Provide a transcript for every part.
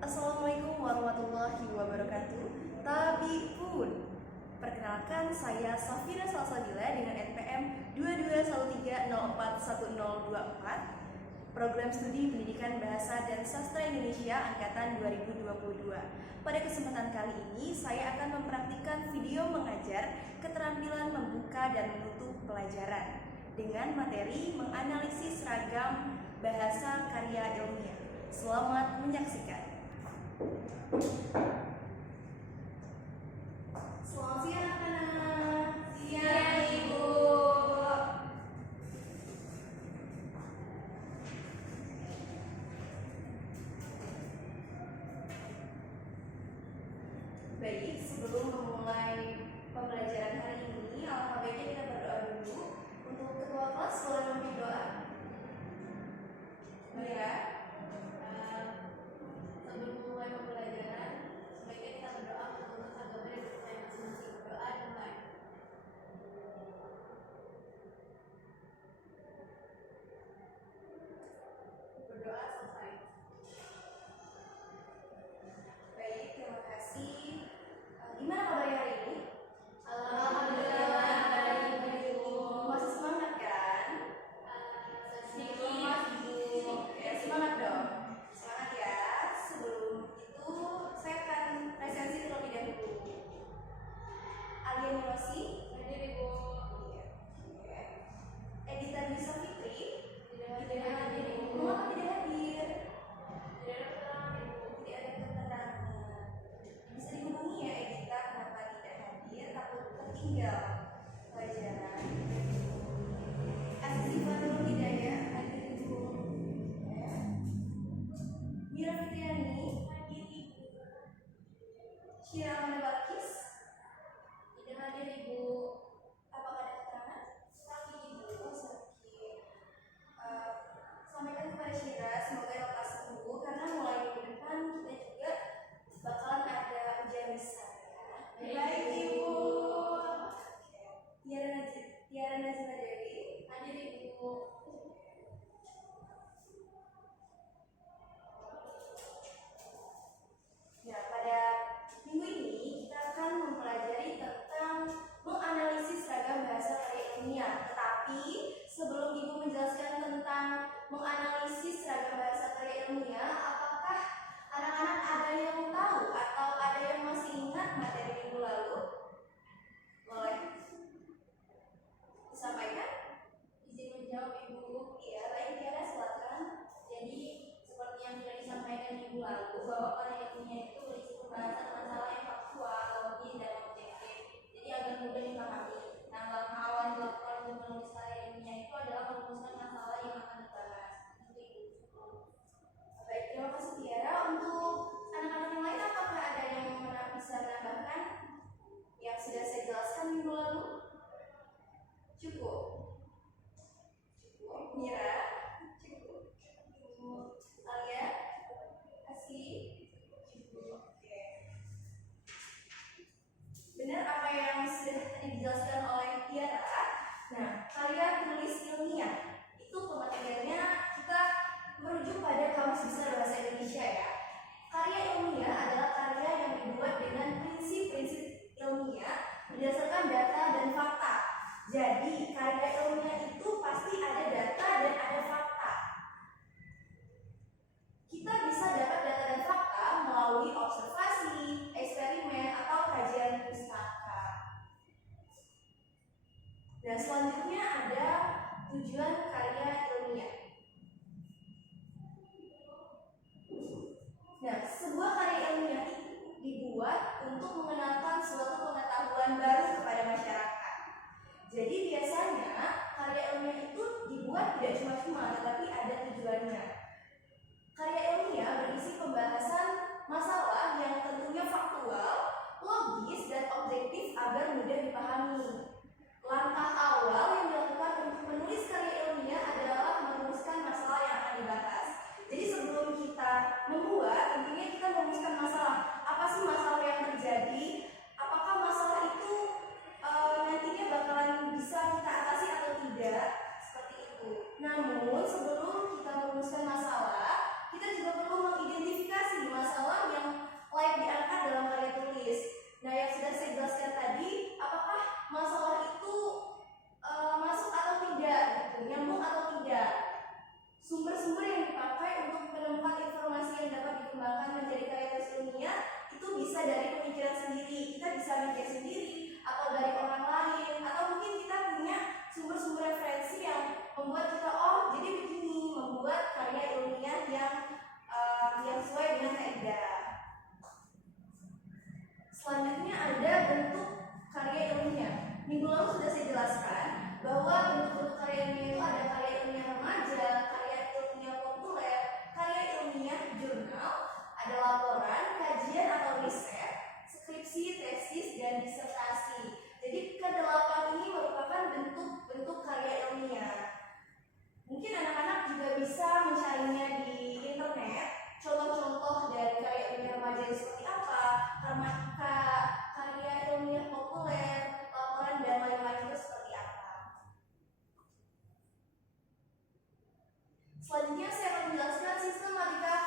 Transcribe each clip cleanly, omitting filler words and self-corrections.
Assalamualaikum warahmatullahi wabarakatuh. Tabiun. Perkenalkan, saya Safira Salsabila dengan NPM 2213041024, Program Studi Pendidikan Bahasa dan Sastra Indonesia Angkatan 2022. Pada kesempatan kali ini, saya akan mempraktikkan video mengajar keterampilan membuka dan menutup pelajaran dengan materi menganalisis ragam bahasa karya ilmiah. Selamat menyaksikan. Selamat siang anak-anak. Siang, Ibu. Baik, sebelum memulai pembelajaran hari ini, alangkah baiknya kita berdoa dulu. Untuk ketua kelas, boleh memimpin doa. Mira, Sebelum mulai pembelajaran, sebaiknya kita berdoa menurut agama yang dipercaya masing-masing. Doa dimulai. Berdoa selesai. baik, terima kasih. Gimana kabarnya hari ini? Alhamdulillah, baik, Ibu. Masih semangat kan? Sedikit. Ya, semangat dong. Semangat ya. Sebelum itu, saya akan presensi terlebih dahulu. Alia Mirosi, Hadir, Ibu. Oke. Edita Bisa Fitri, Tidak hadir, Ibu. mengapa tidak hadir? Tidak ada keterangan, Ibu. Tidak ada keterangan. Bisa dihubungi ya Edita, kenapa tidak hadir? Takut tertinggal pelajaran. Asisi Fadlul Hidayah, hadir Ibu. Ya. Mira Fitriani, hadir Ibu. Syira Amanda Balkis, Tidak hadir, Ibu. apakah ada keterangan? Sakit, Ibu. Oh, sakit. Sampaikan kepada Syira, semoga lekas sembuh karena mulai minggu depan kita juga bakalan ada ujian besar ya. Baik, Ibu. Tiara Nazila Dewi, Hadir, Ibu. Nah, pada minggu ini kita akan mempelajari tentang menganalisis ragam bahasa karya ilmiah. Tetapi sebelum Ibu menjelaskan tentang menganalisis ragam bahasa karya ilmiah, apakah anak-anak ada yang tahu atau ada yang masih ingat materi minggu lalu? Boleh disampaikan? Izin menjawab, Ibu. Iya, baik Tiara, silakan. Jadi seperti yang sudah disampaikan minggu lalu, bahwa karya ilmiah itu berisi pembahasan masalah yang faktual, logis, dan objektif. Jadi agar mudah dipahami. Nah, langkah awal yang dilakukan untuk menulis karya ilmiah itu adalah merumuskan masalah yang akan dibahas. Itu, Ibu. Baik, terima kasih Tiara. Untuk anak-anak yang lain, apakah ada yang bisa menambahkan yang sudah saya jelaskan minggu lalu? Cukup. Cukup. Mira, cukup. Alia, Asli, cukup. Oke. Benar apa yang sudah tadi dijelaskan oleh Tiara. Nah, karya tulis ilmiah itu pemateriannya kita merujuk pada Kamus Besar Bahasa Indonesia ya. Karya ilmiah adalah karya yang dibuat dengan prinsip-prinsip ilmiah berdasarkan data dan fakta. Jadi karya ilmiah itu pasti ada data dan ada fakta. Kita bisa dapat data dan fakta melalui observasi, eksperimen, atau kajian pustaka. Dan selanjutnya ada tujuan karya ilmiah. Nah, sebuah karya ilmiah itu dibuat untuk mengenalkan suatu pengetahuan baru kepada masyarakat. Jadi biasanya karya ilmiah itu dibuat tidak cuma-cuma, tetapi ada tujuannya. Karya ilmiah berisi pembahasan masalah yang tentunya faktual, logis, dan objektif agar mudah dipahami. Langkah awal yang dilakukan untuk menulis karya ilmiah adalah merumuskan masalah yang akan dibahas. Jadi sebelum kita membuat, tentunya kita merumuskan masalah. Apa sih masalah yang terjadi? Apakah masalah itu nantinya bakalan bisa kita atasi atau tidak? Seperti itu. Namun sebelum kita merumuskan masalah, kita juga perlu mengidentifikasi masalah ada laporan, kajian atau riset, skripsi, tesis, dan disertasi. Jadi kedelapan ini merupakan bentuk-bentuk karya ilmiah. Mungkin anak-anak juga bisa mencarinya di internet, contoh-contoh dari karya ilmiah remaja seperti apa, karya ilmiah populer, laporan, dan lain-lain itu seperti apa. Selanjutnya saya akan menjelaskan sistematika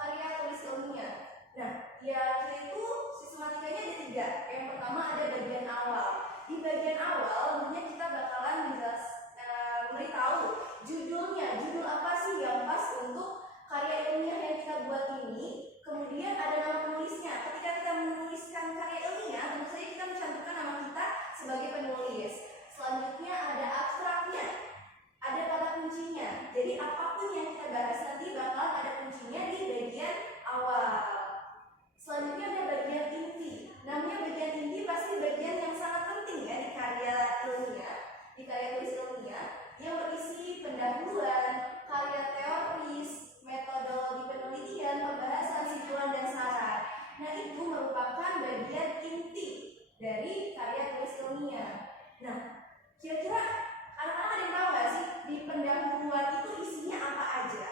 karya tulis ilmiah. Nah, yaitu sistematikanya ada 3. Yang pertama ada bagian awal. Di bagian awal, tentunya kita bakalan memberitahu judulnya, judul apa sih yang pas untuk karya ilmiah yang kita buat ini. Kemudian ada nama penulisnya. Ketika kita menuliskan karya ilmiah, tentu saja kita mencantumkan nama kita sebagai penulis. Selanjutnya ada abstraknya, ada kata kuncinya. Jadi apapun yang kita bahas nanti bakal ada kuncinya di bagian awal. Selanjutnya ada bagian inti. Namanya bagian inti pasti bagian yang sangat penting ya di karya ilmiah, di karya tulis ilmiah, yang berisi pendahuluan, karya teoris, metodologi penelitian, pembahasan, simpulan, dan saran. Nah, itu merupakan bagian inti dari karya tulis ilmiah. Nah, kira-kira anak-anak ada yang tahu nggak sih di pendahuluan itu isinya apa aja?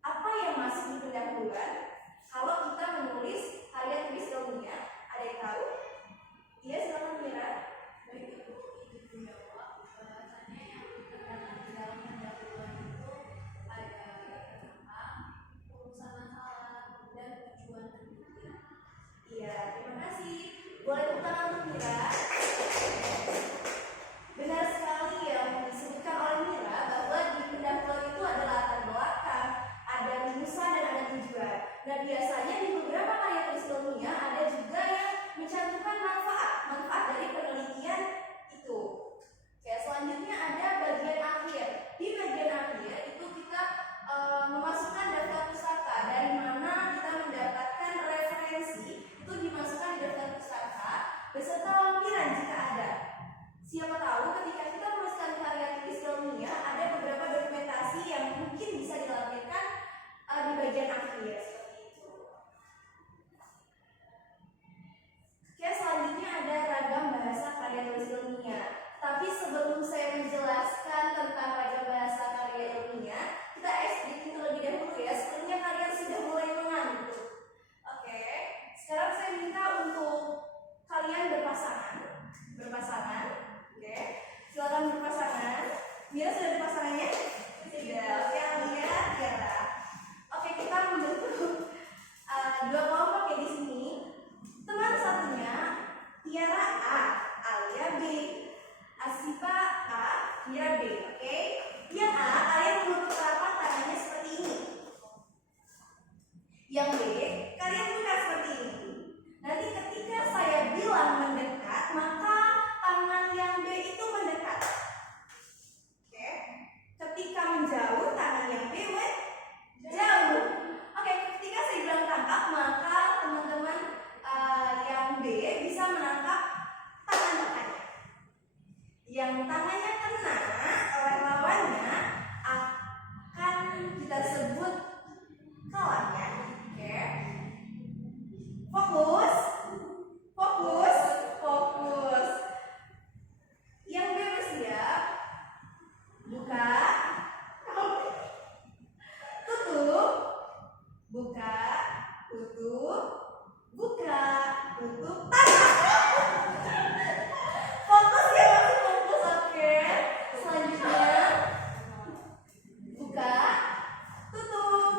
Apa yang masuk di pendahuluan? Kalau kita menulis karya tulis ilmiah, ada yang tahu? Iya, silakan Mira. Baik, Ibu jawab. Bahwasannya yang terdapat di dalam pendahuluan itu ada tentang urusan masalah dan tujuan penelitian. Iya, terima kasih. Boleh tepuk tangan untuk Mira. Benar sekali yang disebutkan oleh Mira bahwa di pendahuluan itu ada latar belakang, ada rumusan, dan ada tujuan. Nah, biasanya di beberapa karya tulis ilmiah ada juga yang mencantumkan manfaat dari penelitian itu. Oke, selanjutnya ada bagian akhir. Di bagian akhir itu kita memasukkan daftar pustaka, dari mana kita mendapatkan referensi itu dimasukkan di daftar pustaka beserta lampiran jika ada. Siapa tahu ketika kita menuliskan karya tulis ilmiah ada beberapa dokumentasi yang mungkin bisa dilampirkan di bagian akhir seperti itu. Oke, selanjutnya ada ragam bahasa karya tulis ilmiah. Tapi sebelum saya menjelaskan tentang ragam bahasa karya ilmiah, kita explain terlebih dahulu ya. Sepertinya kalian sudah mulai mengantuk. Oke, sekarang saya minta untuk kalian berpasangan. Oke, silakan berpasangan. Mira sudah ada pasangannya? Sudah. Oke, Alia, Tiara. Oke, kita membentuk 2 kelompok ya di sini. Teman satunya Tiara A, Alia B, Asifa A, Mira B. Oke, yang A kalian menurut telapak tangannya seperti ini. Yang B kalian buka seperti ini. Nanti ketika saya bilang mendekat, maka tangan yang B itu mendekat. Oke. Ketika menjauh, tangan yang B jauh. Oke, ketika saya bilang tangkap, maka teman-teman yang B bisa menangkap tangan rekannya. Yang tangannya kena oleh lawannya akan kita sebut kalah ya. Oke. Fokus. Yang B bersiap. Buka. Tutup. Buka. Tutup. Buka. Tutup. Fokus ya, masih fokus. Oke. Selanjutnya buka. Tutup.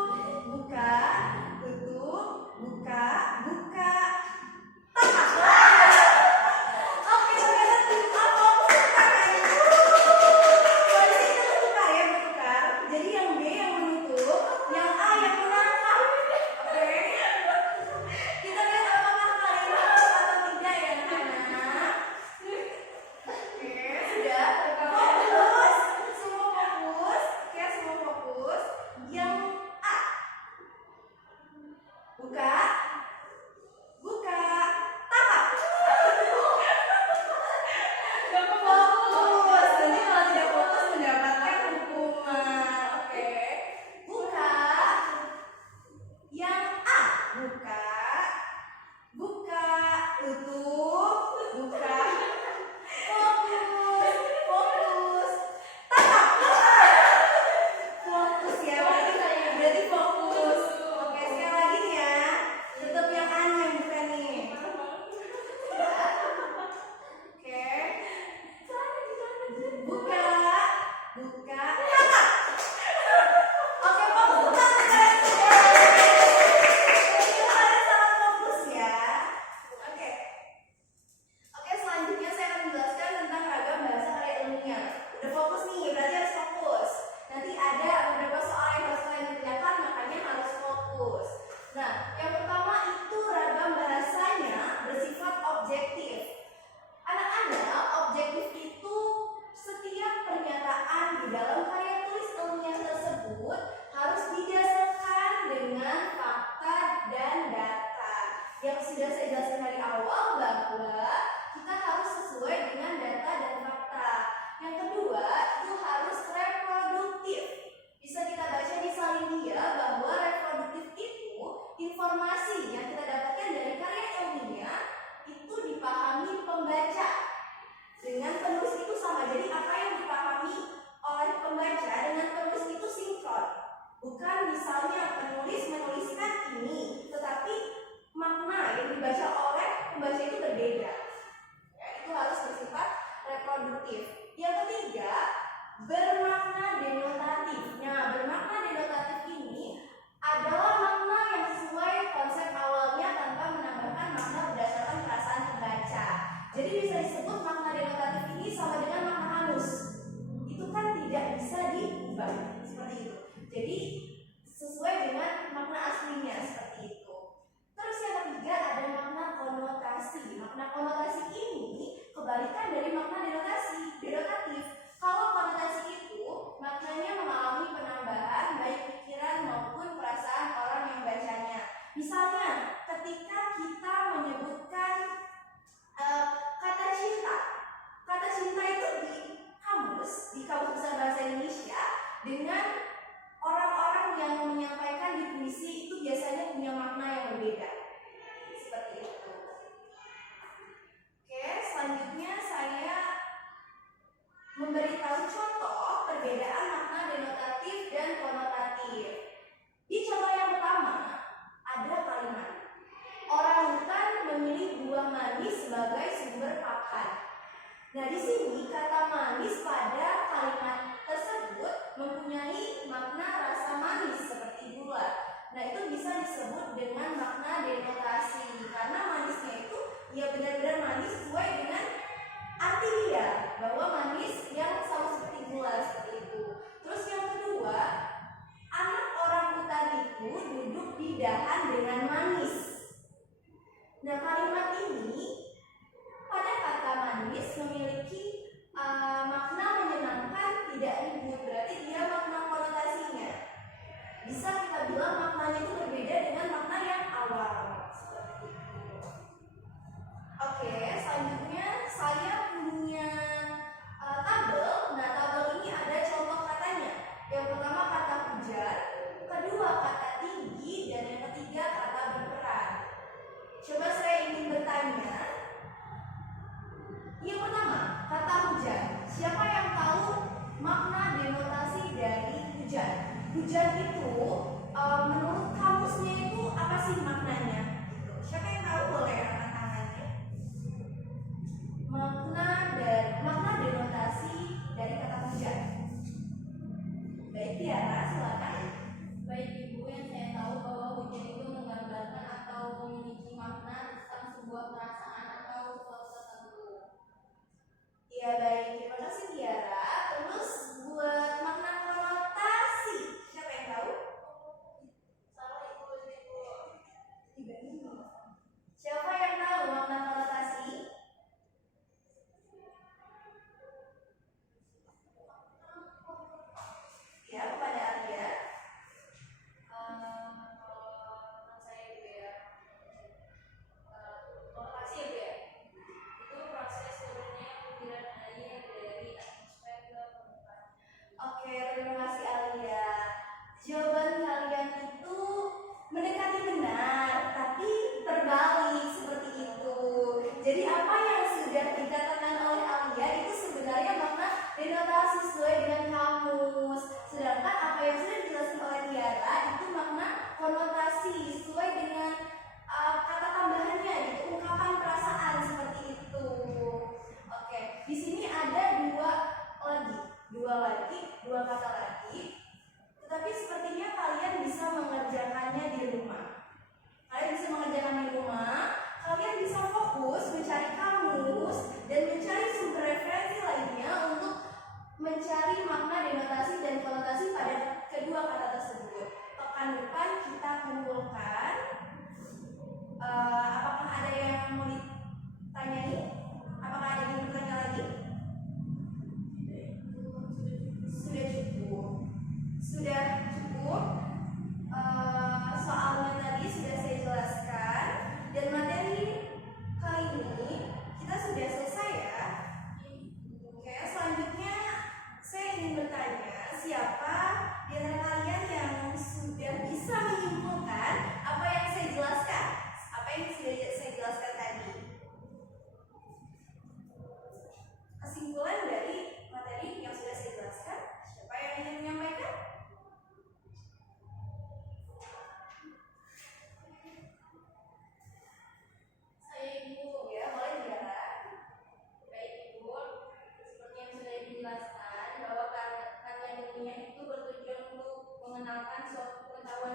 dibaca oleh pembaca itu berbeda. Ya, itu harus bersifat reproduktif. Yang ketiga, bermakna denotatif. Nah, bermakna denotatif ini adalah makna yang sesuai konsep awalnya tanpa menambahkan makna berdasarkan perasaan pembaca. Jadi bisa disebut makna denotatif ini sama dengan makna halus. Itu kan tidak bisa diubah seperti itu. Jadi sesuai dengan makna aslinya seperti itu. Terus yang ketiga ada makna konotasi. Makna konotasi ini kebalikan dari makna denotatif. Kalau konotasi itu maknanya mengalami penambahan baik pikiran maupun perasaan orang yang bacanya. Misalnya ketika kita menyebutkan kata cinta itu di kamus besar bahasa Indonesia dengan orang-orang yang menyampaikan di puisi itu biasanya punya makna yang berbeda. Seperti itu. Oke, selanjutnya saya memberitahu contoh perbedaan makna denotatif dan konotatif. Di contoh yang pertama ada kalimat orangutan memilih buah manis sebagai sumber pakan. Nah, di sini kata manis pada kalimat tersebut mempunyai makna rasa manis seperti gula. Nah, itu bisa disebut dengan makna denotasi karena manisnya itu ya benar-benar manis sesuai dengan arti dia, bahwa manis yang sama seperti gula seperti itu. Terus yang kedua, anak orangutan itu duduk di dahan dengan manis. Nah, kalimat ini pada kata manis memiliki makna menyenangkan, tidak ribut. Berarti dia makna konotasinya bisa kita bilang maknanya itu berbeda dengan makna yang awal. Seperti itu. Oke, selanjutnya saya punya tabel. Nah, tabel ini ada contoh katanya. Yang pertama kata hujan, kedua kata tinggi, dan yang ketiga kata berperang.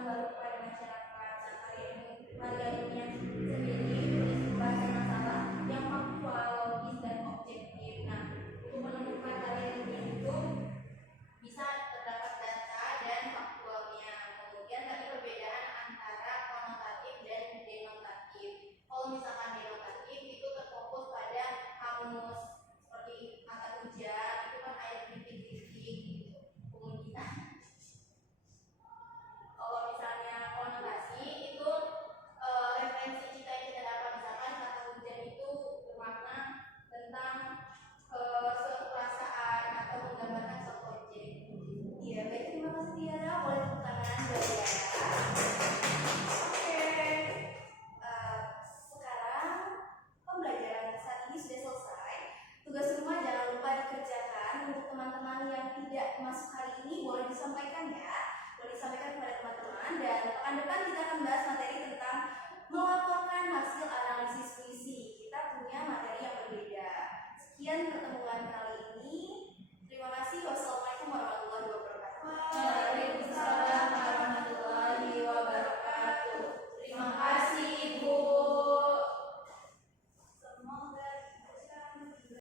baru